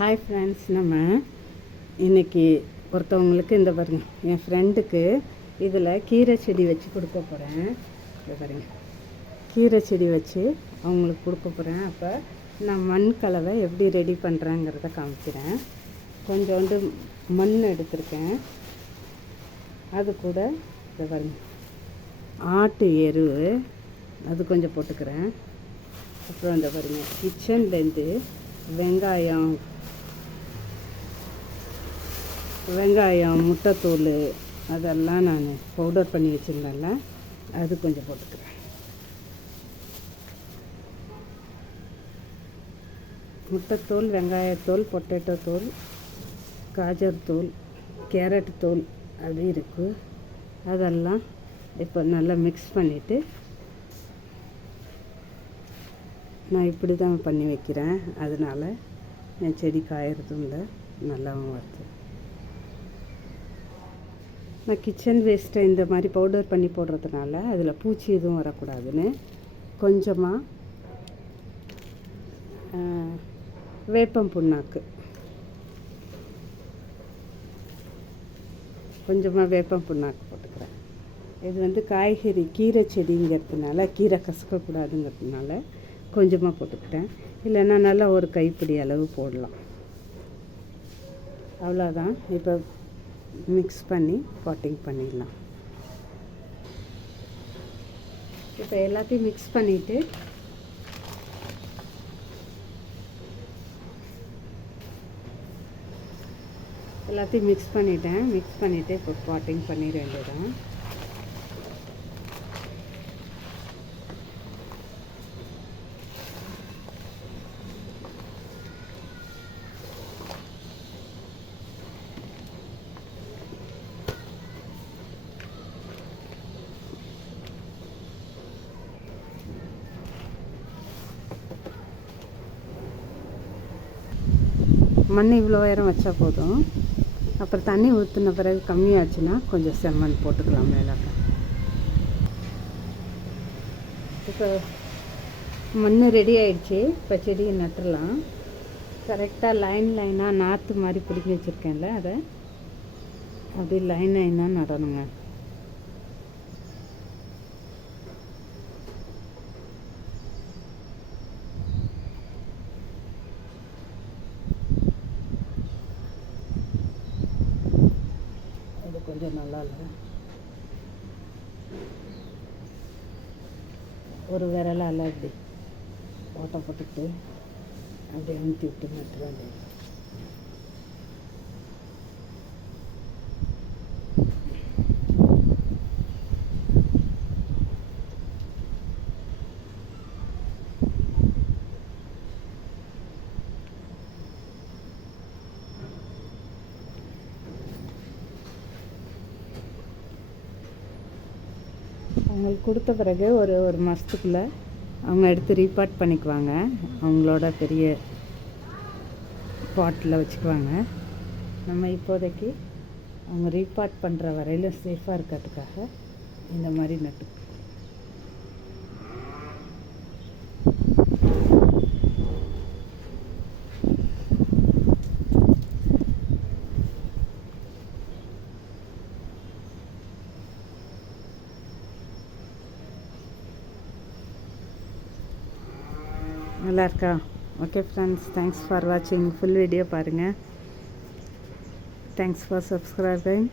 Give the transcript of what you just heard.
Hi friends, நம்ம இன்றைக்கி ஒருத்தவங்களுக்கு இந்த பாருங்க, என் ஃப்ரெண்டுக்கு இதில் கீரை செடி வச்சு கொடுக்க போகிறேன். இதை பாருங்க, கீரை செடி வச்சு அவங்களுக்கு கொடுக்க போகிறேன். அப்போ நான் மண் கலவை எப்படி ரெடி பண்ணுறேங்கிறத காமிக்கிறேன். கொஞ்சோண்டு மண் எடுத்திருக்கேன். அது கூட இதை பாருங்க, ஆட்டு எரு அது கொஞ்சம் போட்டுக்கிறேன். அப்புறம் இந்த பாருங்க, கிச்சன்லேருந்து வெங்காயம் முட்டைத்தூள் அதெல்லாம் நான் பவுடர் பண்ணி வச்சுருந்தேன்ல, அது கொஞ்சம் போட்டுக்கிறேன். முட்டைத்தூள், வெங்காயத்தூள், பொட்டேட்டோ தூள், காஜர் தூள், கேரட் தூள் அது இருக்குது. அதெல்லாம் இப்போ நல்லா மிக்ஸ் பண்ணிவிட்டு நான் இப்படி தான் பண்ணி வைக்கிறேன். அதனால் என் செடி காயறதும் இல்லை, நல்லாவும் வருது. நான் கிச்சன் வேஸ்ட்டை இந்த மாதிரி பவுடர் பண்ணி போடுறதுனால அதில் பூச்சி எதுவும் வரக்கூடாதுன்னு கொஞ்சமாக வேப்பம் புண்ணாக்கு போட்டுக்கிறேன். இது காய்கறி கீரை செடிங்கிறதுனால கீரை கசக்கக்கூடாதுங்கிறதுனால கொஞ்சமாக போட்டுக்கிட்டேன். இல்லைன்னா நல்லா ஒரு கைப்பிடி அளவு போடலாம். அவ்வளோதான். இப்போ மிக்ஸ் பண்ணி பாட்டிங் பண்ணிடலாம். இப்போ எல்லாத்தையும் மிக்ஸ் பண்ணிவிட்டு மிக்ஸ் பண்ணிவிட்டு இப்போ பாட்டிங் பண்ணிட வேண்டியதான். மண் இவ்வளோ உயரம் வச்சா போதும். அப்புறம் தண்ணி ஊற்றின பிறகு கம்மியாச்சுன்னா கொஞ்சம் செம்மண் போட்டுக்கலாம் மேலாக்க. இப்போ மண் ரெடி ஆகிடுச்சி. இப்போ செடியை நட்டுடலாம். கரெக்டாக லைனாக நாற்று மாதிரி பிடிக்கி வச்சுருக்கேன்ல, அதை அப்படி லைனாக நடணுங்க. கொஞ்சம் நல்லா இல்லை, ஒரு விரலால் அப்படி ஓட்டை போட்டுட்டு அப்படியே அமுத்தி விட்டு நட்டு வேண்டியது. அவங்களுக்கு கொடுத்த பிறகு ஒரு மாதத்துக்குள்ளே அவங்க எடுத்து ரீபாட் பண்ணிக்குவாங்க. அவங்களோட பெரிய பாட்டில் வச்சுக்குவாங்க. நம்ம இப்போதைக்கு அவங்க ரீபாட் பண்ணுற வரையிலும் சேஃபாக இருக்கிறதுக்காக இந்த மாதிரி நட்டு நல்லா இருக்கா? ஓகே ஃப்ரெண்ட்ஸ், தேங்க்ஸ் ஃபார் வாட்சிங். ஃபுல் வீடியோ பாருங்கள். Thanks for subscribing.